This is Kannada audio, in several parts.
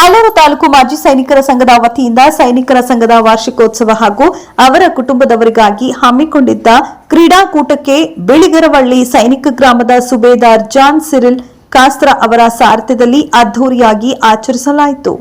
ಆಲೂರು ತಾಲೂಕು ಮಾಜಿ ಸೈನಿಕರ ಸಂಘದ ವತಿಯಿಂದ ಸೈನಿಕರ ಸಂಘದ ವಾರ್ಷಿಕೋತ್ಸವ ಹಾಗೂ ಅವರ ಕುಟುಂಬದವರಿಗಾಗಿ ಹಮ್ಮಿಕೊಂಡಿದ್ದ ಕ್ರೀಡಾಕೂಟಕ್ಕೆ ಬಿಳಿಗರವಳ್ಳಿ ಸೈನಿಕ ಗ್ರಾಮದ ಸುಬೇದಾರ್ ಜಾನ್ ಸಿರಿಲ್ ಕಾಸ್ತ್ರ ಅವರ ಸಾರಥ್ಯದಲ್ಲಿ ಅದ್ದೂರಿಯಾಗಿ ಆಚರಿಸಲಾಯಿತು.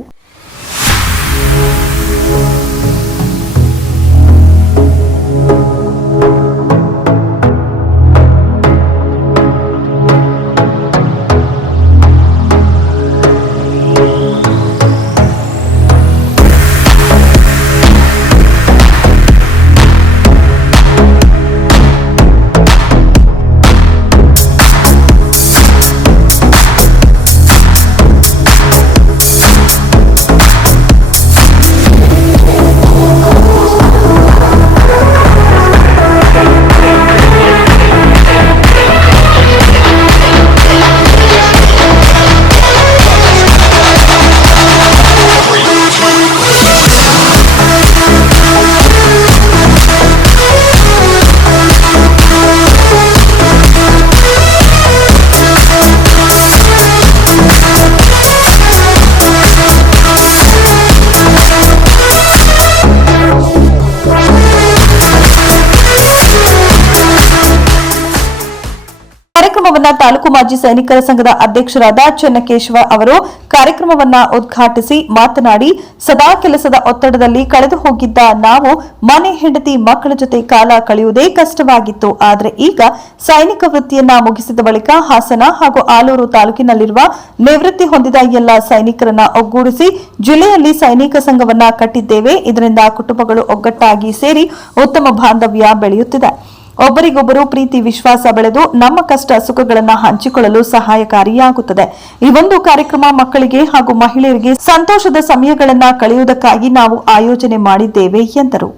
ಕಾರ್ಯಕ್ರಮವನ್ನು ತಾಲೂಕು ಮಾಜಿ ಸೈನಿಕರ ಸಂಘದ ಅಧ್ಯಕ್ಷರಾದ ಚೆನ್ನಕೇಶವ ಅವರು ಕಾರ್ಯಕ್ರಮವನ್ನು ಉದ್ಘಾಟಿಸಿ ಮಾತನಾಡಿ, ಸದಾ ಕೆಲಸದ ಒತ್ತಡದಲ್ಲಿ ಕಳೆದು ಹೋಗಿದ್ದ ನಾವು ಮನೆ ಹೆಂಡತಿ ಮಕ್ಕಳ ಜೊತೆ ಕಾಲ ಕಳೆಯುವುದೇ ಕಷ್ಟವಾಗಿತ್ತು. ಆದರೆ ಈಗ ಸೈನಿಕ ವೃತ್ತಿಯನ್ನ ಮುಗಿಸಿದ ಬಳಿಕ ಹಾಸನ ಹಾಗೂ ಆಲೂರು ತಾಲೂಕಿನಲ್ಲಿರುವ ನಿವೃತ್ತಿ ಹೊಂದಿದ ಎಲ್ಲ ಸೈನಿಕರನ್ನ ಒಗ್ಗೂಡಿಸಿ ಜಿಲ್ಲೆಯಲ್ಲಿ ಸೈನಿಕ ಸಂಘವನ್ನ ಕಟ್ಟಿದ್ದೇವೆ. ಇದರಿಂದ ಕುಟುಂಬಗಳು ಒಗ್ಗಟ್ಟಾಗಿ ಸೇರಿ ಉತ್ತಮ ಬಾಂಧವ್ಯ ಬೆಳೆಯುತ್ತಿದೆ. ಒಬ್ಬರಿಗೊಬ್ಬರು ಪ್ರೀತಿ ವಿಶ್ವಾಸ ಬೆಳೆದು ನಮ್ಮ ಕಷ್ಟ ಸುಖಗಳನ್ನು ಹಂಚಿಕೊಳ್ಳಲು ಸಹಾಯಕಾರಿಯಾಗುತ್ತದೆ. ಈ ಒಂದು ಕಾರ್ಯಕ್ರಮ ಮಕ್ಕಳಿಗೆ ಹಾಗೂ ಮಹಿಳೆಯರಿಗೆ ಸಂತೋಷದ ಸಮಯಗಳನ್ನು ಕಳೆಯುವುದಕ್ಕಾಗಿ ನಾವು ಆಯೋಜನೆ ಮಾಡಿದ್ದೇವೆ ಎಂದರು.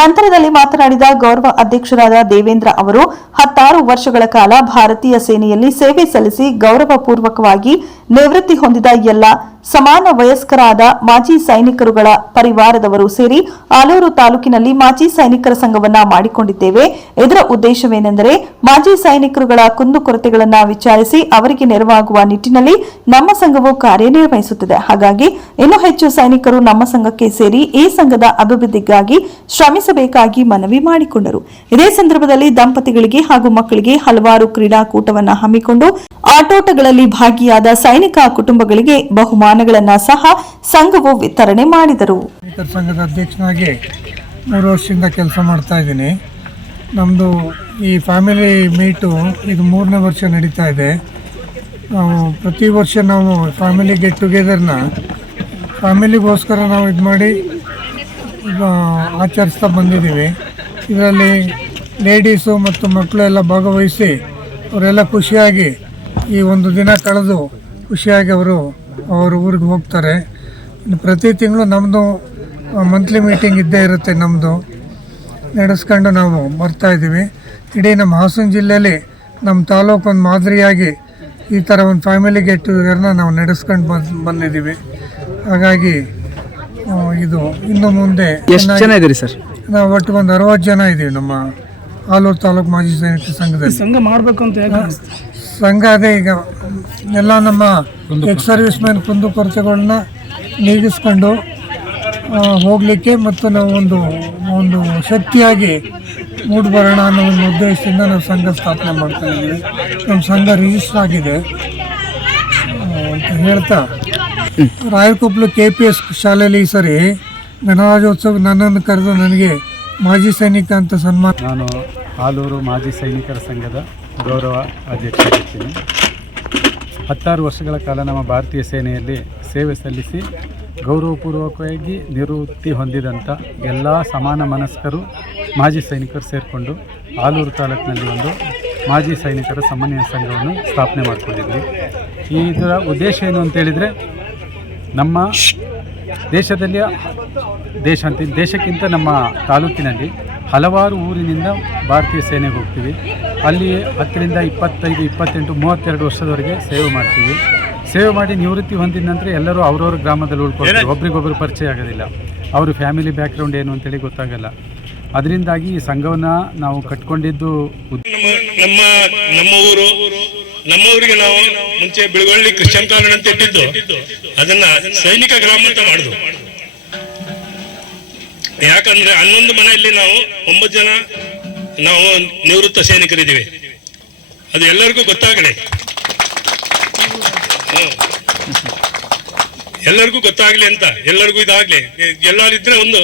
ನಂತರದಲ್ಲಿ ಮಾತನಾಡಿದ ಗೌರವ ಅಧ್ಯಕ್ಷರಾದ ದೇವೇಂದ್ರ ಅವರು 16 ವರ್ಷಗಳ ಕಾಲ ಭಾರತೀಯ ಸೇನೆಯಲ್ಲಿ ಸೇವೆ ಸಲ್ಲಿಸಿ ಗೌರವಪೂರ್ವಕವಾಗಿ ನಿವೃತ್ತಿ ಹೊಂದಿದ ಎಲ್ಲ ಸಮಾನ ವಯಸ್ಕರಾದ ಮಾಜಿ ಸೈನಿಕರುಗಳ ಪರಿವಾರದವರು ಸೇರಿ ಆಲೂರು ತಾಲೂಕಿನಲ್ಲಿ ಮಾಜಿ ಸೈನಿಕರ ಸಂಘವನ್ನ ಮಾಡಿಕೊಂಡಿದ್ದೇವೆ. ಇದರ ಉದ್ದೇಶವೇನೆಂದರೆ ಮಾಜಿ ಸೈನಿಕರುಗಳ ಕುಂದುಕೊರತೆಗಳನ್ನು ವಿಚಾರಿಸಿ ಅವರಿಗೆ ನೆರವಾಗುವ ನಿಟ್ಟಿನಲ್ಲಿ ನಮ್ಮ ಸಂಘವು ಕಾರ್ಯನಿರ್ವಹಿಸುತ್ತಿದೆ. ಹಾಗಾಗಿ ಇನ್ನೂ ಹೆಚ್ಚು ಸೈನಿಕರು ನಮ್ಮ ಸಂಘಕ್ಕೆ ಸೇರಿ ಈ ಸಂಘದ ಅಭಿವೃದ್ಧಿಗಾಗಿ ಶ್ರಮಿಸಬೇಕಾಗಿ ಮನವಿ ಮಾಡಿಕೊಂಡರು. ಇದೇ ಸಂದರ್ಭದಲ್ಲಿ ದಂಪತಿಗಳಿಗೆ ಹಾಗೂ ಮಕ್ಕಳಿಗೆ ಹಲವಾರು ಕ್ರೀಡಾಕೂಟವನ್ನು ಹಮ್ಮಿಕೊಂಡು ಆಟೋಟಗಳಲ್ಲಿ ಭಾಗಿಯಾದ ಸೈನಿಕ ಕುಟುಂಬಗಳಿಗೆ ಬಹುಮಾನಗಳನ್ನು ಸಹ ಸಂಘವು ವಿತರಣೆ ಮಾಡಿದರು. ಸಂಘದ ಅಧ್ಯಕ್ಷನಾಗಿ 3 ವರ್ಷದಿಂದ ಕೆಲಸ ಮಾಡ್ತಾ ಇದ್ದೀನಿ. ನಮ್ಮದು ಈ ಫ್ಯಾಮಿಲಿ ಮೀಟು ಇದು 3ನೇ ವರ್ಷ ನಡೀತಾ ಇದೆ. ನಾವು ಪ್ರತಿ ವರ್ಷ ನಾವು ಫ್ಯಾಮಿಲಿ ಗೆಟ್ ಟುಗೆದರ್ನ ಫ್ಯಾಮಿಲಿಗೋಸ್ಕರ ನಾವು ಇದು ಮಾಡಿ ಆಚರಿಸ್ತಾ ಬಂದಿದ್ದೀವಿ. ಇದರಲ್ಲಿ ಲೇಡೀಸು ಮತ್ತು ಮಕ್ಕಳು ಎಲ್ಲ ಭಾಗವಹಿಸಿ ಅವರೆಲ್ಲ ಖುಷಿಯಾಗಿ ಈ ಒಂದು ದಿನ ಕಳೆದು ಖುಷಿಯಾಗಿ ಅವ್ರ ಊರಿಗೆ ಹೋಗ್ತಾರೆ. ಪ್ರತಿ ತಿಂಗಳು ನಮ್ಮದು ಮಂತ್ಲಿ ಮೀಟಿಂಗ್ ಇದ್ದೇ ಇರುತ್ತೆ. ನಮ್ಮದು ನಡೆಸ್ಕೊಂಡು ನಾವು ಬರ್ತಾಯಿದ್ದೀವಿ. ಇಡೀ ನಮ್ಮ ಹಾಸನ ಜಿಲ್ಲೆಯಲ್ಲಿ ನಮ್ಮ ತಾಲೂಕು ಒಂದು ಮಾದರಿಯಾಗಿ ಈ ಥರ ಒಂದು ಫ್ಯಾಮಿಲಿ ಗೆಟ್ ಟುಗೆದರ್ನ ನಾವು ನಡೆಸ್ಕೊಂಡು ಬಂದಿದ್ದೀವಿ. ಹಾಗಾಗಿ ಇದು ಇನ್ನು ಮುಂದೆ ಎಷ್ಟು ಜನ ಇದ್ದೀರಿ ಸರ್? ನಾವು ಒಟ್ಟು ಒಂದು 60 ಜನ ಇದ್ದೀವಿ ನಮ್ಮ ಆಲೂರು ತಾಲೂಕು ಮಾಜಿ ಸೈನಿಕ ಸಂಘದಲ್ಲಿ. ಸಂಘ ಮಾಡಬೇಕು ಅಂತ ಸಂಘ ಅದೇ ಈಗ ಎಲ್ಲ ನಮ್ಮ ಎಕ್ಸ್ ಸರ್ವಿಸ್ ಮ್ಯಾನ್ ಕುಂದುಕೊರತೆಗಳನ್ನ ನೀಗಿಸ್ಕೊಂಡು ಹೋಗಲಿಕ್ಕೆ ಮತ್ತು ನಾವು ಒಂದು ಶಕ್ತಿಯಾಗಿ ಮೂಡಿಬರೋಣ ಅನ್ನೋ ಒಂದು ಉದ್ದೇಶದಿಂದ ನಾವು ಸಂಘ ಸ್ಥಾಪನೆ ಮಾಡ್ತಾಯಿದ್ದೀವಿ. ನಮ್ಮ ಸಂಘ ರಿಜಿಸ್ಟರ್ ಆಗಿದೆ ಅಂತ ಹೇಳ್ತಾ ರಾಯಕೊಪ್ಪಲು KPS ಶಾಲೆಯಲ್ಲಿ ಈ ಸರಿ ಗಣರಾಜ್ಯೋತ್ಸವ ನನ್ನನ್ನು ಕರೆದು ನನಗೆ ಮಾಜಿ ಸೈನಿಕ ಅಂತ ಸನ್ಮಾನ. ನಾನು ಆಲೂರು ಮಾಜಿ ಸೈನಿಕರ ಸಂಘದ ಗೌರವ ಅಧ್ಯಕ್ಷರಾಗಿದ್ದೀನಿ. 16 ವರ್ಷಗಳ ಕಾಲ ನಮ್ಮ ಭಾರತೀಯ ಸೇನೆಯಲ್ಲಿ ಸೇವೆ ಸಲ್ಲಿಸಿ ಗೌರವಪೂರ್ವಕವಾಗಿ ನಿವೃತ್ತಿ ಹೊಂದಿದಂಥ ಎಲ್ಲ ಸಮಾನ ಮನಸ್ಕರು ಮಾಜಿ ಸೈನಿಕರು ಸೇರಿಕೊಂಡು ಆಲೂರು ತಾಲೂಕಿನಲ್ಲಿ ಒಂದು ಮಾಜಿ ಸೈನಿಕರ ಸಮನ್ವಯ ಸಂಘವನ್ನು ಸ್ಥಾಪನೆ ಮಾಡಿಕೊಂಡಿದ್ವಿ. ಇದರ ಉದ್ದೇಶ ಏನು ಅಂತೇಳಿದರೆ, ನಮ್ಮ ದೇಶಕ್ಕಿಂತ ನಮ್ಮ ತಾಲೂಕಿನಲ್ಲಿ ಹಲವಾರು ಊರಿನಿಂದ ಭಾರತೀಯ ಸೇನೆಗೆ ಹೋಗ್ತೀವಿ. ಅಲ್ಲಿ 10ರಿಂದ 25, 28, 32 ವರ್ಷದವರೆಗೆ ಸೇವೆ ಮಾಡ್ತೀವಿ. ಸೇವೆ ಮಾಡಿ ನಿವೃತ್ತಿ ಹೊಂದಿದ ನಂತರ ಎಲ್ಲರೂ ಅವ್ರವ್ರ ಗ್ರಾಮದಲ್ಲಿ ಉಳ್ಕೊಳ್ತಾರೆ. ಒಬ್ರಿಗೊಬ್ಬರು ಪರಿಚಯ ಆಗೋದಿಲ್ಲ. ಅವ್ರ ಫ್ಯಾಮಿಲಿ ಬ್ಯಾಕ್ಗ್ರೌಂಡ್ ಏನು ಅಂತೇಳಿ ಗೊತ್ತಾಗಲ್ಲ. ಅದರಿಂದಾಗಿ ಈ ಸಂಘವನ್ನು ನಾವು ಕಟ್ಕೊಂಡಿದ್ದು ನಮ್ಮ ಊರು ನಮ್ಮವರಿಗೆ ನಾವು ಮುಂಚೆ ಬಿಳುವಳ್ಳಿ ಕ್ರಿಶ್ಚಿಯನ್ ಕಾಲೋನಿ ಅಂತ ಇಟ್ಟಿದ್ದು, ಅದನ್ನ ಸೈನಿಕ ಗ್ರಾಮ ಅಂತ ಮಾಡುದು. ಯಾಕಂದ್ರೆ 11 ಮನೆಯಲ್ಲಿ ನಾವು 9 ಜನ ನಾವು ನಿವೃತ್ತ ಸೈನಿಕರಿದ್ದೀವಿ. ಅದು ಎಲ್ಲರಿಗೂ ಗೊತ್ತಾಗಲಿ, ಎಲ್ಲರಿಗೂ ಗೊತ್ತಾಗ್ಲಿ ಅಂತ, ಎಲ್ಲರಿಗೂ ಇದಾಗ್ಲಿ. ಎಲ್ಲರಿದ್ರೆ ಒಂದು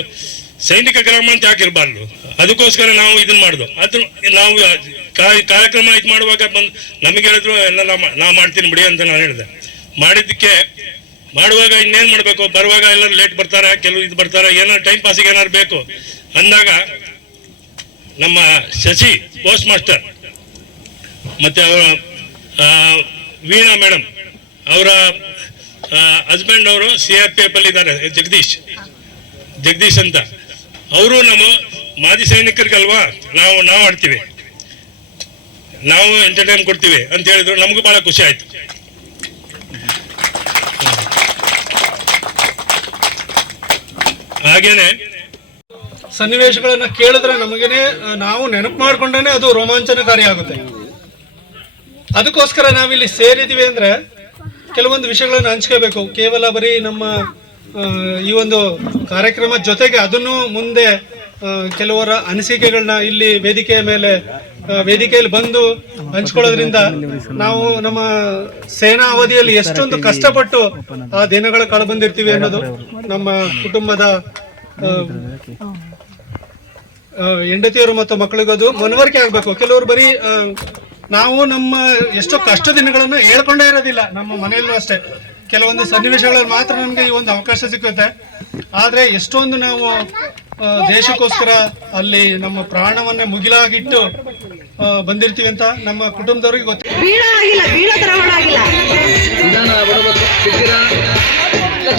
ಸೈನಿಕ ಗ್ರಾಮ ಅಂತ ಯಾಕೆ ಇರಬಾರ್ದು? ಅದಕ್ಕೋಸ್ಕರ ನಾವು ಇದನ್ನ ಮಾಡುದು. ಅದು ನಾವು ಕಾರ್ಯಕ್ರಮ ಇದು ಮಾಡುವಾಗ ಬಂದು ನಮಗೆ ಹೇಳಿದ್ರು ಎಲ್ಲ ನಾ ಮಾಡ್ತೀನಿ ಬಿಡಿ ಅಂತ ನಾನು ಹೇಳಿದೆ. ಮಾಡಿದ್ದಕ್ಕೆ ಮಾಡುವಾಗ ಇನ್ನೇನು ಮಾಡಬೇಕು, ಬರುವಾಗ ಎಲ್ಲರೂ ಲೇಟ್ ಬರ್ತಾರೆ, ಕೆಲವು ಇದು ಬರ್ತಾರೆ, ಏನಾರು ಟೈಮ್ ಪಾಸಿಗೆ ಏನಾದ್ರು ಬೇಕು ಅಂದಾಗ ನಮ್ಮ ಶಶಿ ಪೋಸ್ಟ್ ಮಾಸ್ಟರ್ ಮತ್ತೆ ಅವರ ವೀಣಾ ಮೇಡಮ್, ಅವರ ಹಸ್ಬೆಂಡ್ ಅವರು CRPF ಅಲ್ಲಿ ಇದ್ದಾರೆ, ಜಗದೀಶ್ ಅಂತ. ಅವರು ನಮ್ಮ ಮಾಜಿ ಸೈನಿಕರಿಗಲ್ವಾ, ನಾವು ಆಡ್ತೀವಿ, ನಾವು ಎಂಟರ್ಟೈನ್ ಕೊಡ್ತೀವಿ ಅಂತ ಹೇಳಿದ್ರು. ನಮಗೂ ಬಹಳ ಖುಷಿ ಆಯ್ತು. ಹಾಗೇನೆ ಸನ್ನಿವೇಶಗಳನ್ನ ಕೇಳಿದ್ರೆ ನಮಗೇನೆ ನಾವು ನೆನಪು ಮಾಡ್ಕೊಂಡೇನೆ ಅದು ರೋಮಾಂಚನಕಾರಿ ಆಗುತ್ತೆ. ಅದಕ್ಕೋಸ್ಕರ ನಾವಿಲ್ಲಿ ಸೇರಿದೀವಿ ಅಂದ್ರೆ ಕೆಲವೊಂದು ವಿಷಯಗಳನ್ನ ಹಂಚ್ಕೋಬೇಕು. ಕೇವಲ ಬರೀ ನಮ್ಮ ಈ ಒಂದು ಕಾರ್ಯಕ್ರಮ ಜೊತೆಗೆ ಅದನ್ನು ಮುಂದೆ ಕೆಲವರ ಅನಿಸಿಕೆಗಳನ್ನ ಇಲ್ಲಿ ವೇದಿಕೆಯಲ್ಲಿ ಬಂದು ಹಂಚ್ಕೊಳ್ಳೋದ್ರಿಂದ ನಾವು ನಮ್ಮ ಸೇನಾ ಅವಧಿಯಲ್ಲಿ ಎಷ್ಟೊಂದು ಕಷ್ಟಪಟ್ಟು ಆ ದಿನಗಳ ಕಳೆದು ಬಂದಿರ್ತೀವಿ ಅನ್ನೋದು ನಮ್ಮ ಕುಟುಂಬದ ಹೆಂಡತಿಯರು ಮತ್ತು ಮಕ್ಕಳಿಗದು ಮನವರಿಕೆ ಆಗ್ಬೇಕು. ಕೆಲವರು ಬರೀ ನಾವು ನಮ್ಮ ಎಷ್ಟೋ ಕಷ್ಟ ದಿನಗಳನ್ನ ಹೇಳ್ಕೊಂಡೇ ಇರೋದಿಲ್ಲ. ನಮ್ಮ ಮನೆಯಲ್ಲೂ ಅಷ್ಟೇ ಕೆಲವೊಂದು ಸನ್ನಿವೇಶಗಳಲ್ಲಿ ಮಾತ್ರ ನಮಗೆ ಈ ಒಂದು ಅವಕಾಶ ಸಿಕ್ಕುತ್ತೆ. ಆದ್ರೆ ಎಷ್ಟೊಂದು ನಾವು ದೇಶಕ್ಕೋಸ್ಕರ ಅಲ್ಲಿ ನಮ್ಮ ಪ್ರಾಣವನ್ನೇ ಮುಗಿಲಾಗಿಟ್ಟು ಬಂದಿರ್ತೀವಿ ಅಂತ ನಮ್ಮ ಕುಟುಂಬದವ್ರಿಗೆ ಗೊತ್ತಿಲ್ಲ.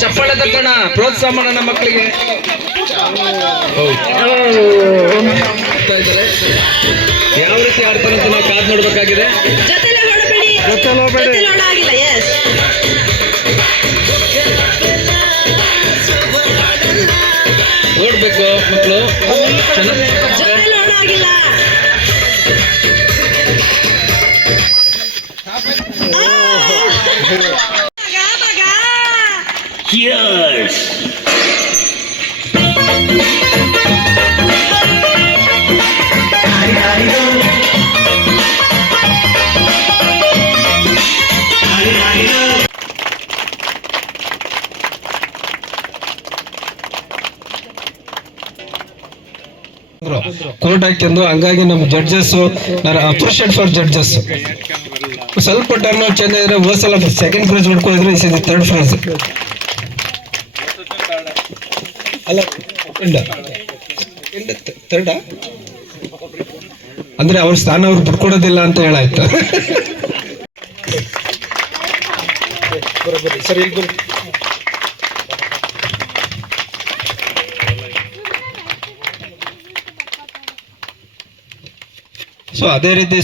ಚಪ್ಪಾಳೆ ತಟ್ಟಣ, ಪ್ರೋತ್ಸಾಹ ಮಾಡೋಣ ಮಕ್ಕಳಿಗೆ. ಯಾವ ರೀತಿ ಆಡ್ತಾರೆ ಅಂತ ನಾವು ಕಾದ್ ನೋಡ್ಬೇಕಾಗಿದೆ. ನೋಡ್ಬೇಕು ಮಕ್ಕಳು ಕೋರ್ಟ್ ಹಾಕ್ಯಂದು. ಹಂಗಾಗಿ ನಮ್ಮ ಜಡ್ಜಸ್ ನಾನು ಅಪ್ರಿಷಿಯೇಟ್ ಫಾರ್ ಜಡ್ಜಸ್. ಸ್ವಲ್ಪ ಟರ್ನ್ ಔಟ್ ಚೇಂಜ್ ಆಗಿದ್ರೆ ಹೋದ್ಸಲ ಸೆಕೆಂಡ್ ಪ್ರೈಸ್ ಹೊಡ್ಕೊಂಡಿದ್ರೆ ಈ ಥರ್ಡ್ ಪ್ರೈಸ್ ಅಲ್ಲ ಥರ್ಡ ಅಂದ್ರೆ ಅವ್ರ ಸ್ಥಾನ ಅವ್ರು ಬಿಟ್ಕೊಡೋದಿಲ್ಲ ಅಂತ ಹೇಳಾಯ್ತು. ಸರಿ, ಸೊ ಅದೇ ರೀತಿ